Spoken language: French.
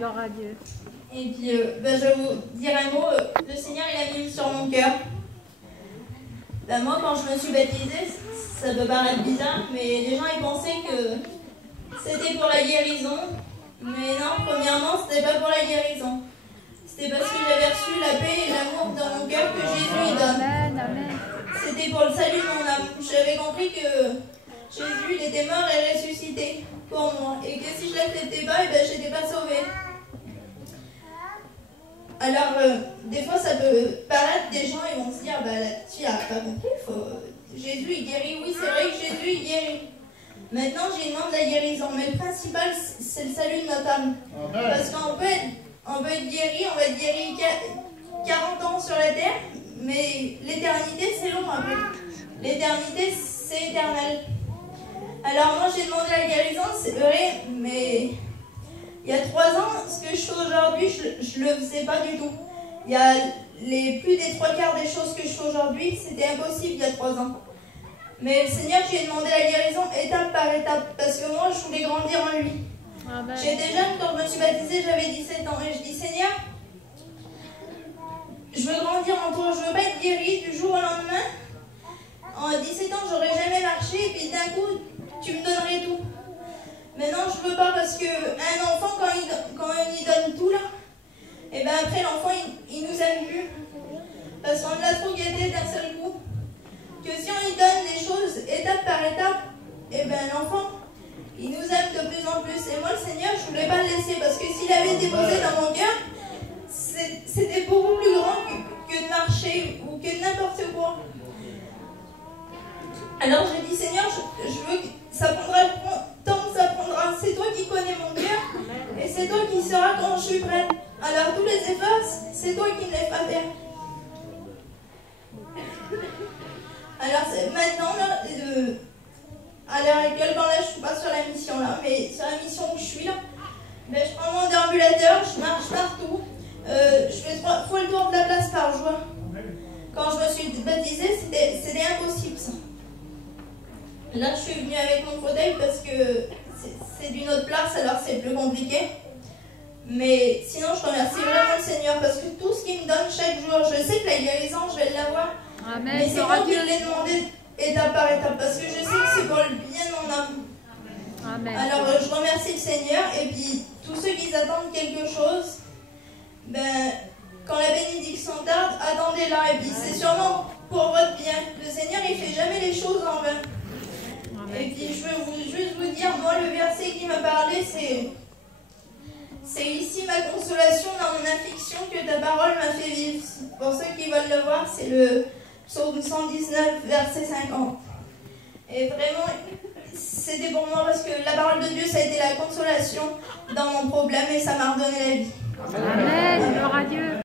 gloire à Dieu. Et puis, je vais vous dire un mot. Le Seigneur, il a mis sur mon cœur. Moi, quand je me suis baptisée, ça peut paraître bizarre, mais les gens ils pensaient que c'était pour la guérison. Mais non, premièrement, c'était pas pour la guérison. C'était parce que j'avais reçu la paix et l'amour dans mon cœur que Jésus y donne. Amen. C'était pour le salut de mon âme. J'avais compris que Jésus, il était mort et ressuscité pour moi. Et que si je l'acceptais pas, je n'étais pas sauvée. Alors, des fois, ça peut paraître, des gens ils vont se dire, tu n'as pas compris, Jésus, il guérit. Oui, c'est vrai que Jésus, il guérit. Maintenant, j'ai demandé la guérison. Mais le principal, c'est le salut de notre âme. Parce qu'on peut être guéri, on va être guéri 40 ans sur la terre, mais l'éternité, c'est long un peu. L'éternité, c'est éternel. Alors moi, j'ai demandé la guérison, c'est vrai, mais il y a 3 ans, ce que je fais aujourd'hui, je ne le faisais pas du tout. Il y a plus des 3/4 des choses que je fais aujourd'hui, c'était impossible il y a 3 ans. Mais le Seigneur, j'ai demandé la guérison étape par étape, parce que moi, je voulais grandir en lui. J'étais jeune, quand je me suis baptisée, j'avais 17 ans, et je dis, Seigneur, je veux grandir en toi, je veux pas être guérie du jour au lendemain. En 17 ans, j'aurais jamais marché, et puis d'un coup, tu me donnerais tout. Mais non, je veux pas, parce qu'un enfant, quand il donne tout, là, et après, l'enfant, il nous aime plus. Parce qu'on l'a trop gâté d'un seul coup. Que si on lui donne les choses étape par étape, l'enfant, il nous aime de plus en plus. Et moi, le Seigneur, je voulais pas le laisser, parce que s'il avait été posé dans mon cœur, c'était beaucoup plus grand que de marcher ou que n'importe quoi. Alors j'ai dit, Seigneur, je veux que ça prendra le temps que ça prendra. C'est toi qui connais mon cœur et c'est toi qui sauras quand je suis prête. Alors tous les efforts, c'est toi qui ne les fais faire. Alors maintenant, là, à l'heure actuelle, là, je ne suis pas sur la mission là, mais sur la mission où je suis là, je prends mon déambulateur, je marche partout. Je fais 3 fois le tour de la place par jour. Quand je me suis baptisée, c'était impossible ça. Là, je suis venue avec mon fauteuil parce que c'est d'une autre place, alors c'est plus compliqué. Mais sinon, je remercie vraiment le Seigneur parce que tout ce qu'il me donne chaque jour, je sais que la guérison, je vais l'avoir. Mais c'est moi qui l'ai demandé étape par étape parce que je sais que c'est pour le bien de mon âme. Amen. Alors, je remercie le Seigneur et puis tous ceux qui attendent quelque chose, quand la bénédiction tarde, attendez-la. Et puis c'est sûrement pour votre bien. Le Seigneur, il ne fait jamais les choses en vain. Et puis je veux juste vous dire, moi le verset qui m'a parlé, c'est ici ma consolation dans mon affliction que ta parole m'a fait vivre. Pour ceux qui veulent le voir, c'est le psaume 119, verset 50. Et vraiment, c'était pour moi parce que la parole de Dieu, ça a été la consolation dans mon problème et ça m'a redonné la vie. Amen, gloire à Dieu.